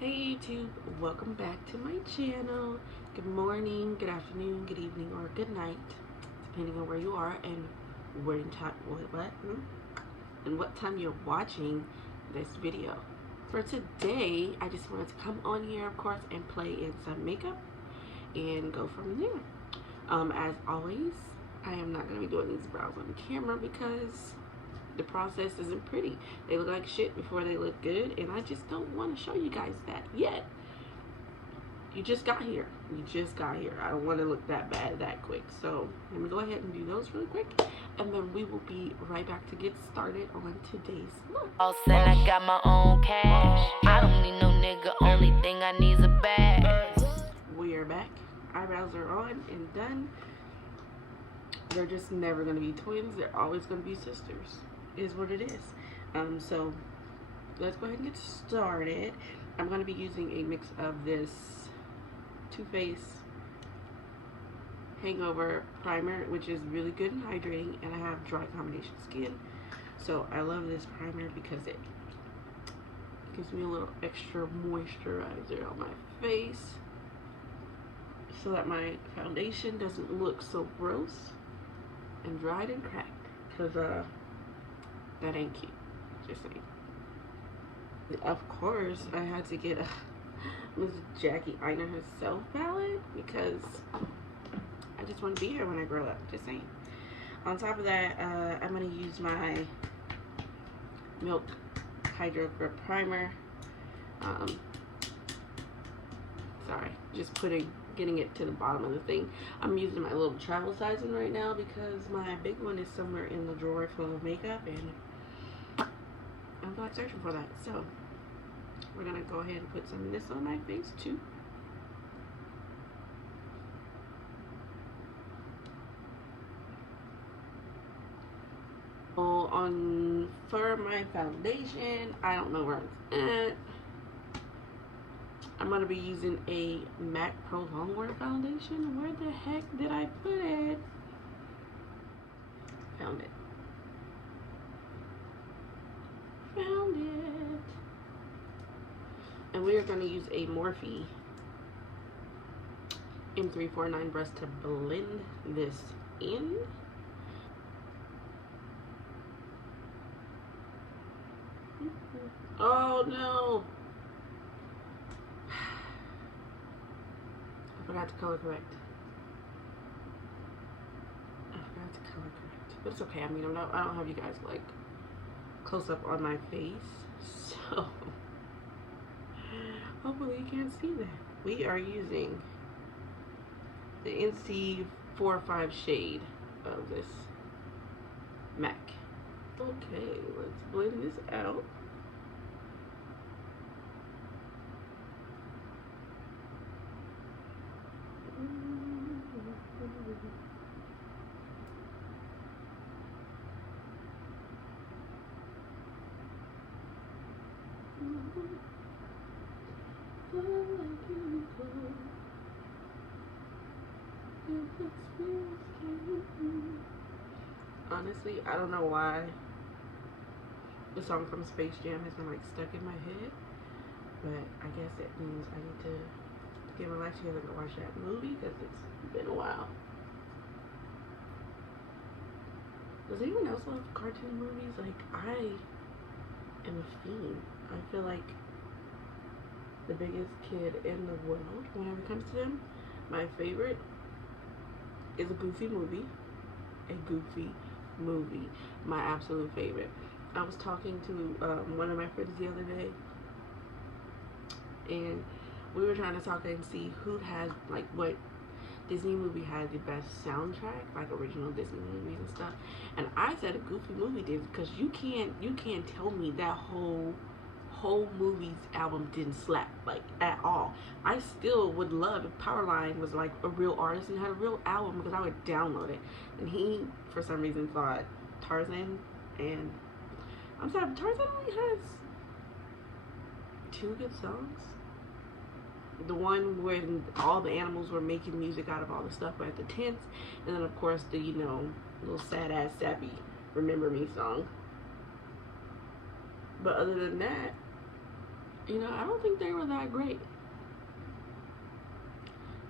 Hey YouTube, welcome back to my channel. Good morning, good afternoon, good evening, or good night, depending on where you are and what time you're watching this video. For today, I just wanted to come on here, of course, and play in some makeup and go from there. As always, I am not going to be doing these brows on camera because the process isn't pretty. They look like shit before they look good, and I just don't want to show you guys that yet. You just got here. I don't want to look that bad that quick. So let me go ahead and do those really quick, and then we will be right back to get started on today's look. All said I got my own cash. I don't need no nigga, only thing I need is a bag. We are back. Eyebrows are on and done. They're just never going to be twins. They're always going to be sisters. Is what it is. So let's go ahead and get started. I'm going to be using a mix of this Too Faced Hangover Primer, which is really good and hydrating, and I have dry combination skin. So I love this primer because it gives me a little extra moisturizer on my face so that my foundation doesn't look so gross and dried and cracked, because that ain't cute, just saying. Of course, I had to get a Miss Jackie Aina herself palette because I just want to be here when I grow up, just saying. On top of that, I'm going to use my Milk Hydro Grip Primer. Sorry, just getting it to the bottom of the thing. I'm using my little travel size one right now because my big one is somewhere in the drawer full of makeup, and I'm not searching for that. So we're gonna go ahead and put some of this on my face too. For my foundation, I don't know where it's at. I'm going to be using a MAC Pro Longwear foundation. Where the heck did I put it? Found it. Found it. And we are going to use a Morphe M349 brush to blend this in. Oh no! I forgot to color correct. But it's okay. I mean, I don't have you guys like close up on my face, so hopefully you can't see that. We are using the NC45 shade of this MAC. Okay, let's blend this out. Honestly, I don't know why the song from Space Jam has been like stuck in my head, but I guess it means I need to get my life together and watch that movie because it's been a while. Does anyone else love cartoon movies? Like, I am a fiend. I feel like the biggest kid in the world whenever it comes to them. My favorite is a Goofy movie. My absolute favorite. I was talking to one of my friends the other day, and we were trying to talk and see who has, like, what Disney movie has the best soundtrack, like original Disney movies and stuff. And I said a Goofy movie did, because you can't tell me that whole movie's album didn't slap, like, at all. I still would love if Powerline was like a real artist and had a real album, because I would download it. And he, for some reason, thought Tarzan, and I'm sorry, Tarzan only has 2 good songs. The one where all the animals were making music out of all the stuff at the tents, and then of course the, you know, little sad ass sappy Remember Me song. But other than that, You know, I don't think they were that great.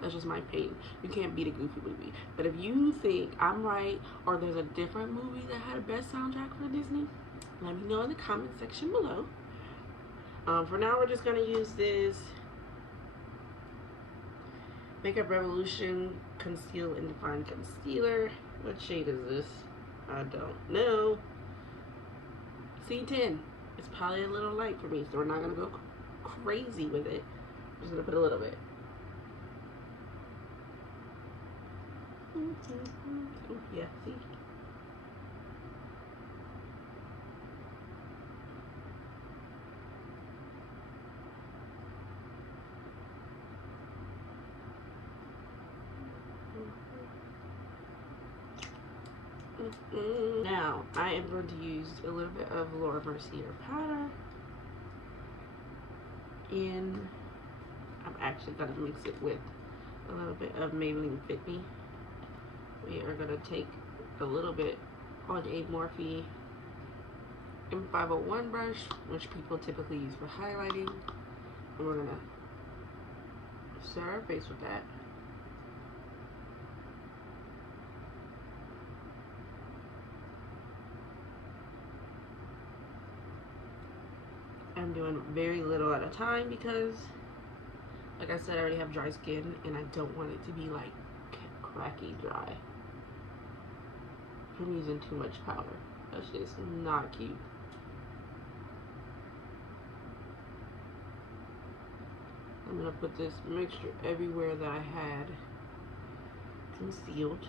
That's just my opinion. You can't beat a Goofy movie. But if you think I'm right or there's a different movie that had a best soundtrack for Disney, let me know in the comment section below. For now, we're just going to use this Makeup Revolution Conceal and Define Concealer. What shade is this? I don't know. C10. It's probably a little light for me, so we're not going to go crazy with it. I'm just going to put a little bit. Ooh, yeah, see? Now, I am going to use a little bit of Laura Mercier powder. And I'm actually going to mix it with a little bit of Maybelline Fit Me. We are going to take a little bit on a Morphe M501 brush, which people typically use for highlighting. And we're going to set our face with that. I'm doing very little at a time because, like I said, I already have dry skin and I don't want it to be like cracky dry. I'm using too much powder. That's just not cute. I'm gonna put this mixture everywhere that I had concealed.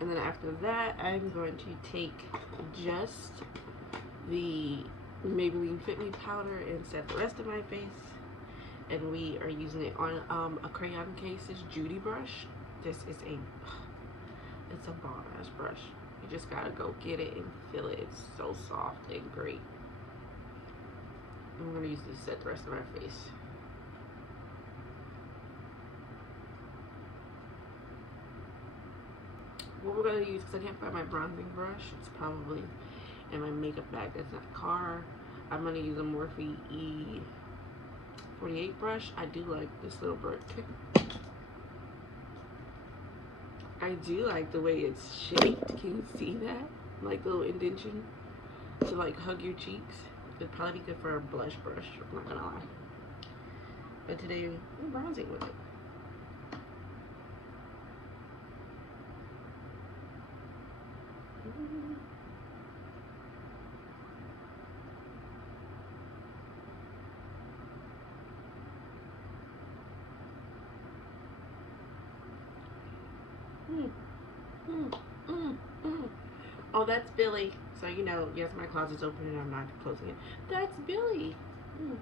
And then after that, I'm going to take just the Maybelline Fit Me powder and set the rest of my face. And we are using it on a crayon case. This Judy brush. This is it's a bomb ass brush. You just gotta go get it and feel it. It's so soft and great. And we're gonna use this to set the rest of our face. What we're gonna use, because I can't find my bronzing brush, it's probably in my makeup bag that's not car. I'm gonna use a Morphe E48 brush. I do like this little brick. I do like the way it's shaped. Can you see that? Like the little indentation to like hug your cheeks. It'd probably be good for a blush brush, I'm not gonna lie. But today I'm bronzing with it. Oh, that's Billy. So you know, yes, my closet's open and I'm not closing it. That's Billy. I'm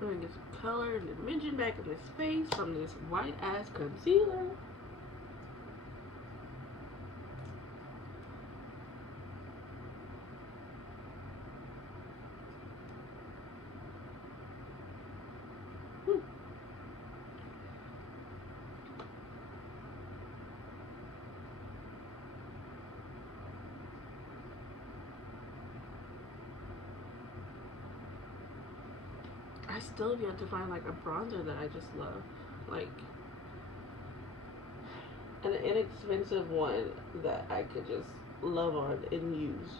gonna get some color and dimension back in this face from this white ass concealer. I still have yet to find like a bronzer that I just love, like an inexpensive one that I could just love on and use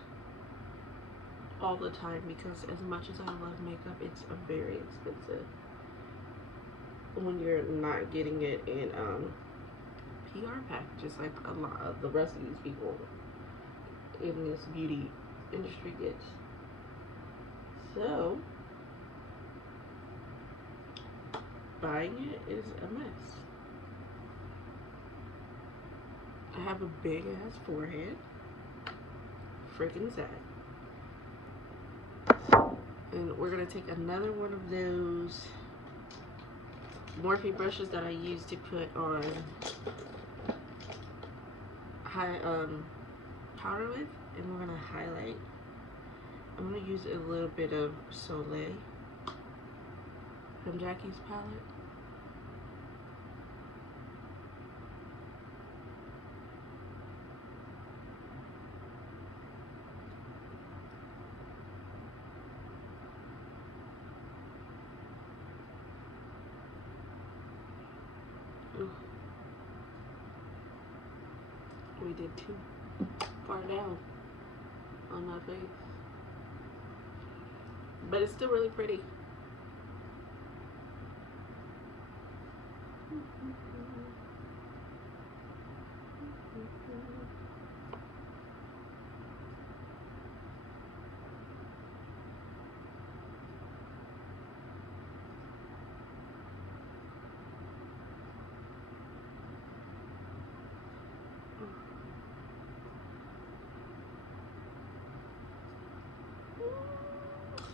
all the time, because as much as I love makeup, it's a very expensive when you're not getting it in PR packages like a lot of the rest of these people in this beauty industry gets. So buying it is a mess. I have a big ass forehead. Freaking sad. And we're gonna take another one of those Morphe brushes that I use to put on high powder with, and we're gonna highlight. I'm gonna use a little bit of Soleil from Jackie's palette. Ooh. We did too far down on my face, but it's still really pretty.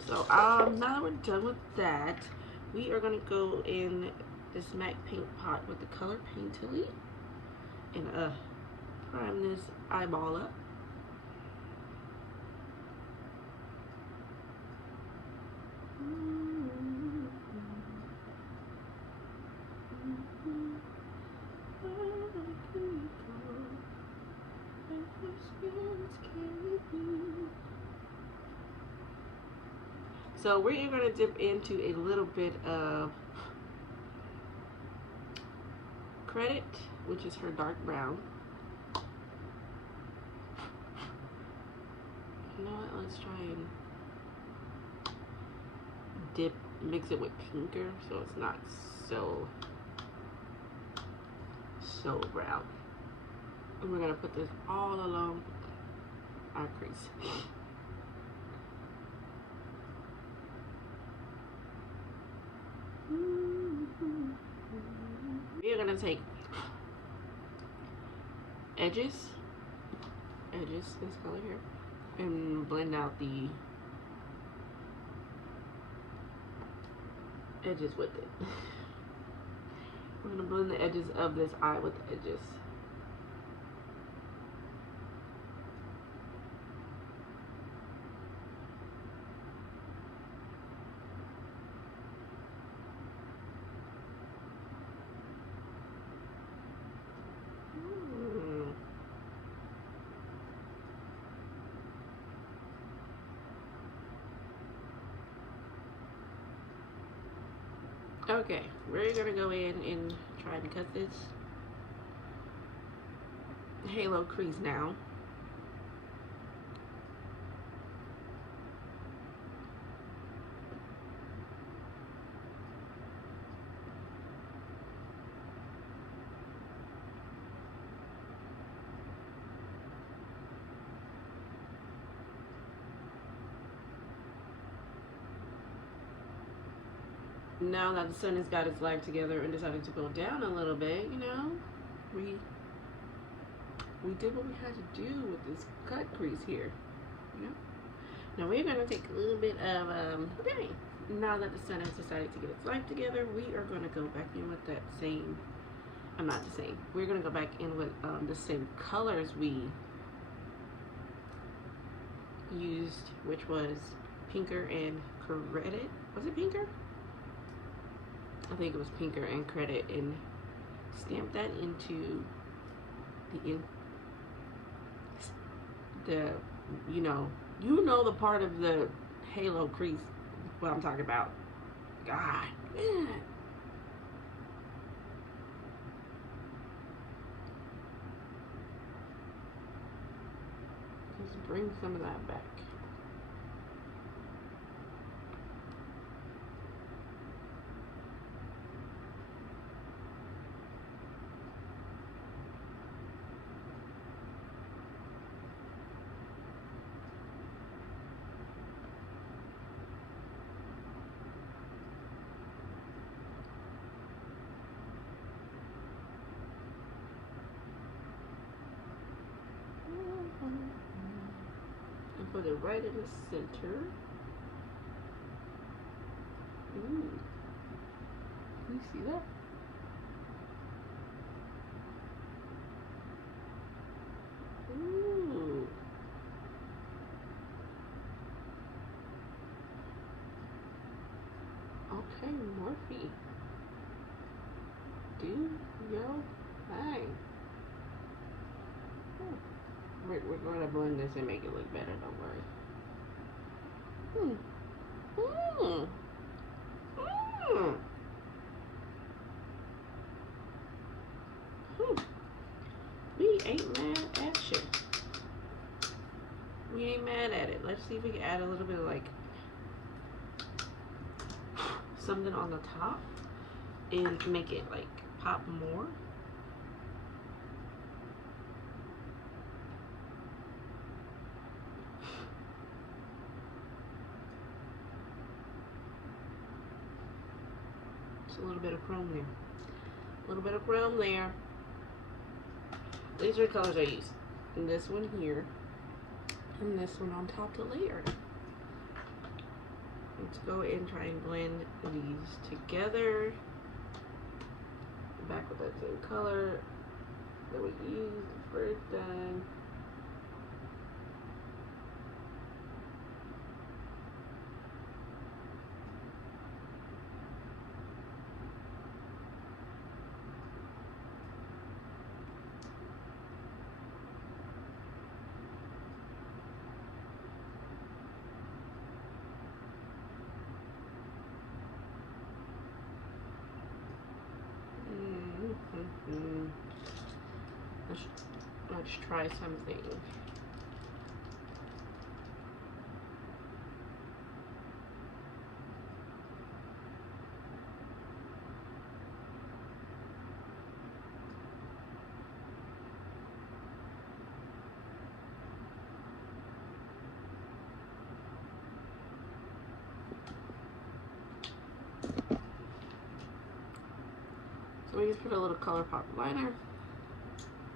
So now that we're done with that, we are gonna go in this MAC paint pot with the color Painterly and prime this eyeball up. So we're going to dip into a little bit of Credit, which is her dark brown. You know what? Let's try and mix it with pinker so it's not so brown. And we're going to put this all along our crease. We're gonna take edges, this color here, and blend out the edges with it. We're gonna blend the edges of this eye with the edges. Okay, we're gonna go in and try and cut this halo crease now. Now that the sun has got its life together and decided to go down a little bit, you know, we did what we had to do with this cut crease here, you know. Now we're gonna take a little bit of okay. Now that the sun has decided to get its life together, we are gonna go back in with that same. I'm not the same. We're gonna go back in with the same colors we used, which was Pinker and Credit. Was it Pinker? I think it was Pinker and Credit, and stamp that into the you know the part of the halo crease what I'm talking about. God, man. Just bring some of that back. And put it right in the center. Ooh. You see that? Ooh. Okay, Morphe. Do yo thing. We're going to blend this and make it look better, don't worry. We ain't mad at you. We ain't mad at it. Let's see if we can add a little bit of like something on the top and make it like pop more. Just a little bit of chrome there. A little bit of chrome there. These are the colors I use. And this one here. And this one on top to layer. Let's go and try and blend these together. Back with that same color that we used the first time. Let's try something. So we just put a little ColourPop liner.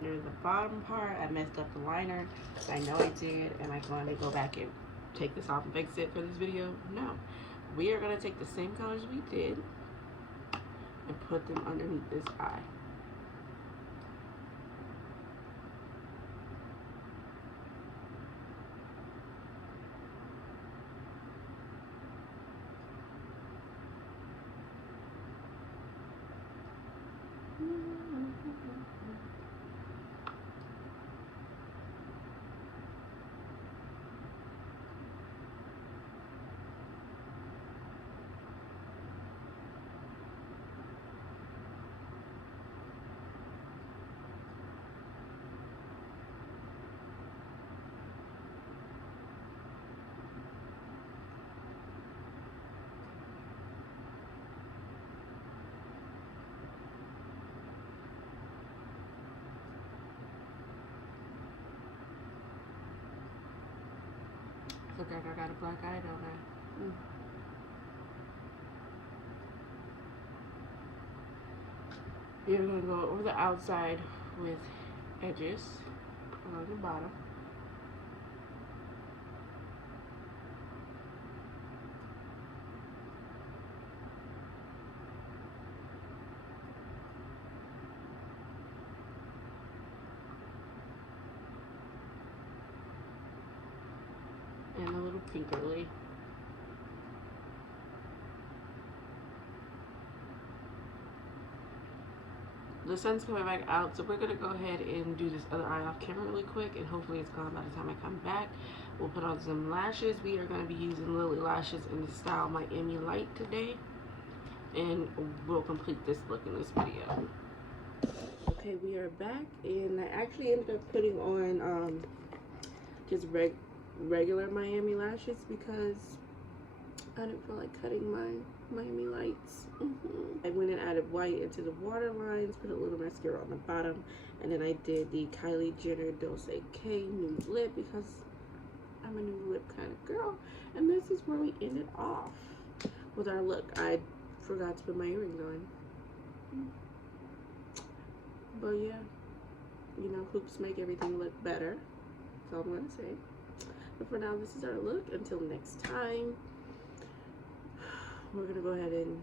Near the bottom part, I messed up the liner. I know I did, and I wanted to go back and take this off and fix it for this video. No. We are going to take the same colors we did and put them underneath this eye. Look like I got a black eye, don't I? You're going to go over the outside with edges along the bottom. And a little pinkerly. The sun's coming back out, so we're gonna go ahead and do this other eye off camera really quick, and hopefully it's gone by the time I come back. We'll put on some lashes. We are gonna be using Lily lashes in the style Miami Light today, and we'll complete this look in this video. Okay, we are back, and I actually ended up putting on just regular Miami lashes because I didn't feel like cutting my Miami Lights. I went and added white into the waterlines, put a little mascara on the bottom, and then I did the Kylie Jenner Dulce K nude lip because I'm a nude lip kind of girl. And this is where we ended off with our look. I forgot to put my earrings on. But yeah, you know, hoops make everything look better. That's all I'm going to say. But for now, this is our look. Until next time, we're going to go ahead and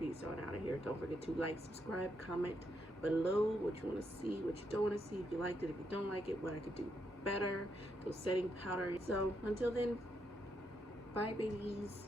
peace on out of here. Don't forget to like, subscribe, comment below what you want to see, what you don't want to see, if you liked it, if you don't like it, what I could do better, those setting powder. So until then, bye babies.